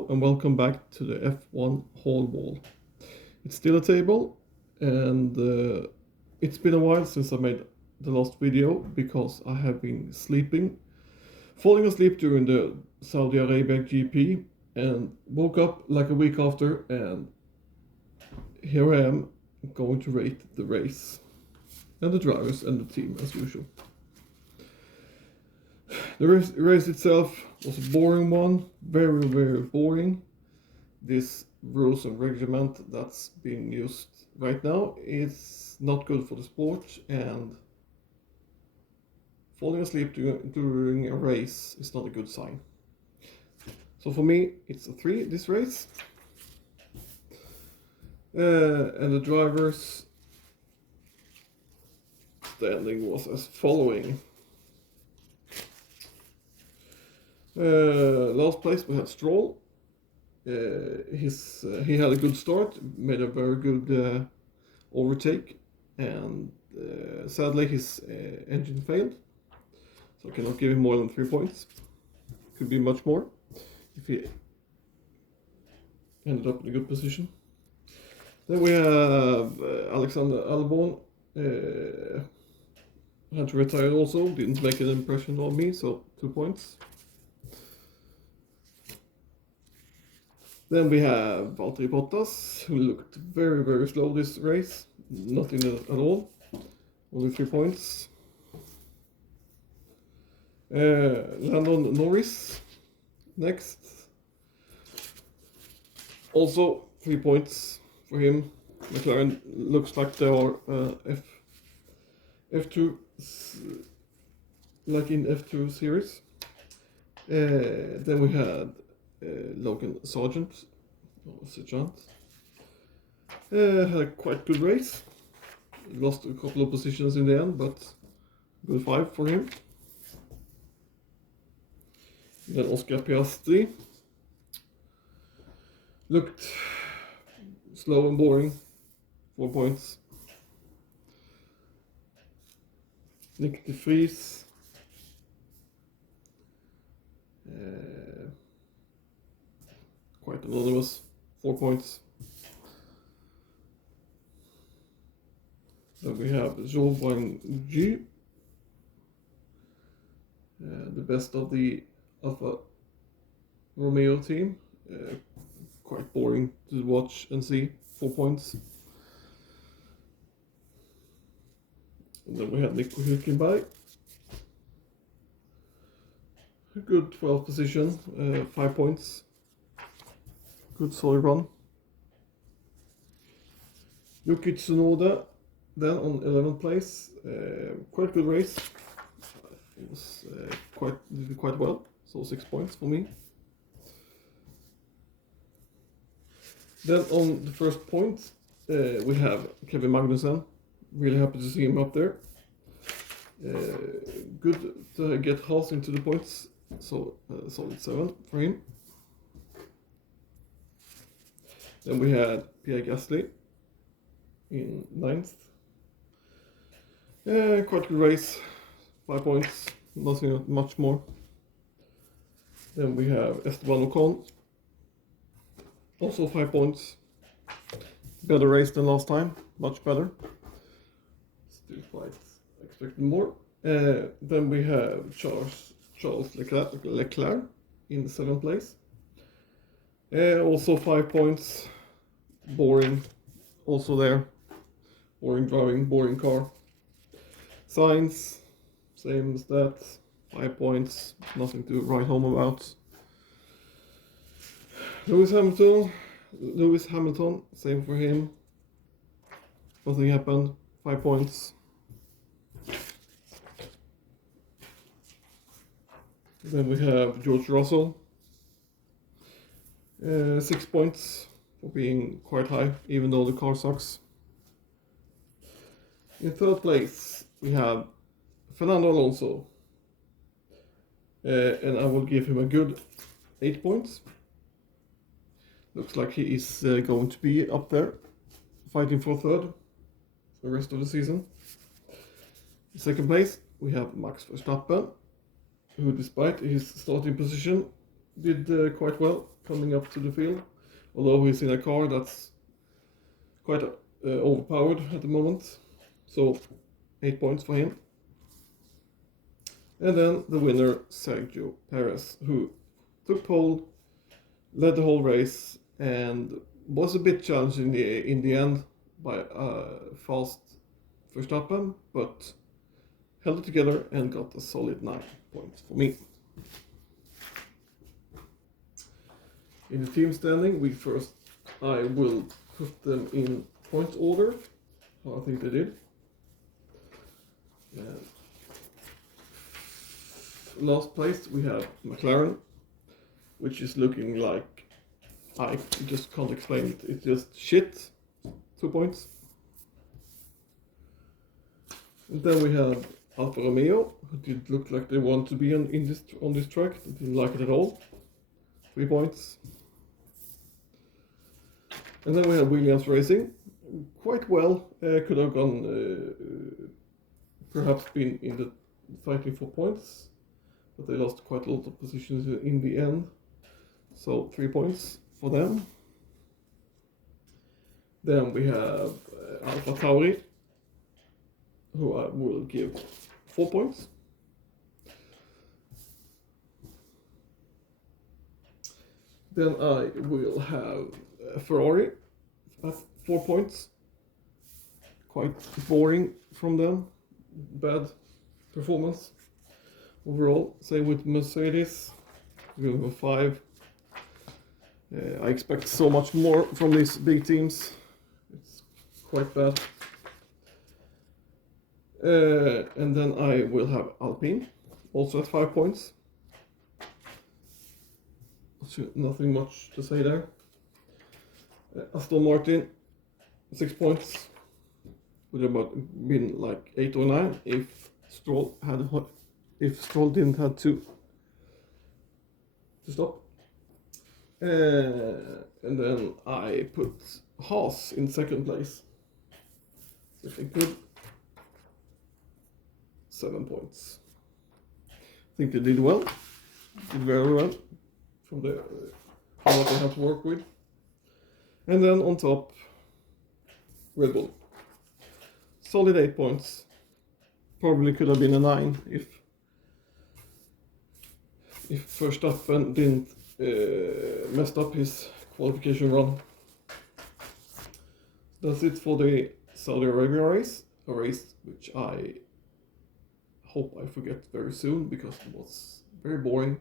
And welcome back to the F1 Hall Wall. It's still a table, and it's been a while since I made the last video because I have been falling asleep during the Saudi Arabia GP, and woke up like a week after, and here I am going to rate the race and the drivers and the team as usual. The race itself was a boring one, very, very boring. This rules and regiment that's being used right now is not good for the sport, and falling asleep during a race is not a good sign. So for me, it's a 3, this race. And the drivers standing was as following. Last place we had Stroll. He had a good start, made a very good overtake, and sadly his engine failed, so I cannot give him more than 3 points. Could be much more if he ended up in a good position. Then we have Alexander Albon. Had to retire also, didn't make an impression on me, so 2 points. Then we have Valtteri Bottas, who looked very, very slow this race. Nothing at all. Only 3 points. Lando Norris, next. Also 3 points for him. McLaren looks like they are F2, like in F2 series. Then we had Logan Sargent, had a quite good race. Lost a couple of positions in the end, but good 5 for him. Then Oscar Piastri looked slow and boring, 4 points. Nick de Vries, quite anonymous, 4 points. Then we have Zhou Guanyu, the best of the Alfa Romeo team. Quite boring to watch and see, 4 points. And then we have Nico Hülkenberg. A good 12th position, 5 points. Good solid run. Yuki Tsunoda then on 11th place. Quite good race. It was did quite well, so 6 points for me. Then on the first point, we have Kevin Magnussen. Really happy to see him up there. Good to get Haas into the points, so solid 7 for him. Then we had Pierre Gasly in 9th. Quite good race, 5 points, nothing much more. Then we have Esteban Ocon, also 5 points. Better race than last time, much better. Still quite expecting more. Then we have Charles Leclerc in 7th place. Also 5 points. Boring, also there. Boring driving, boring car. Sainz, same as that. 5 points, nothing to write home about. Lewis Hamilton, same for him. Nothing happened, 5 points. Then we have George Russell, 6 points for being quite high, even though the car sucks. In 3rd place, we have Fernando Alonso, and I will give him a good 8 points. Looks like he is going to be up there, fighting for 3rd for the rest of the season. In 2nd place, we have Max Verstappen, who despite his starting position did quite well coming up to the field, although he's in a car that's quite overpowered at the moment. So 8 points for him. And then the winner, Sergio Perez, who took pole, led the whole race, and was a bit challenged in the end by a fast Verstappen, but held it together and got a solid 9 points for me. In the team standing, I will put them in point order, how I think they did. Last place we have McLaren, which is looking like, I just can't explain it, it's just shit, 2 points. And then we have Alfa Romeo, who did look like they want to be on this track, they didn't like it at all, 3 points. And then we have Williams Racing, quite well, could have gone, perhaps been in the fighting for points, but they lost quite a lot of positions in the end, so 3 points for them. Then we have Alpha Tauri, who I will give 4 points. Then I will have Ferrari at 4 points. Quite boring from them, bad performance overall. Same with Mercedes, we have a 5. I expect so much more from these big teams, it's quite bad. And then I will have Alpine, also at 5 points. Nothing much to say there. Aston Martin, 6 points. Would have been like 8 or 9 if Stroll didn't have to stop. And then I put Haas in second place. Looking good. 7 points. I think they did well. Did very well from what they have to work with. And then on top, Red Bull. Solid 8 points. Probably could have been a 9 if Verstappen didn't messed up his qualification run. That's it for the Saudi Arabia race, a race which I hope I forget very soon because it was very boring.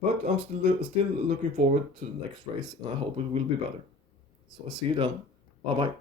But I'm still looking forward to the next race, and I hope it will be better. So I see you then. Bye bye.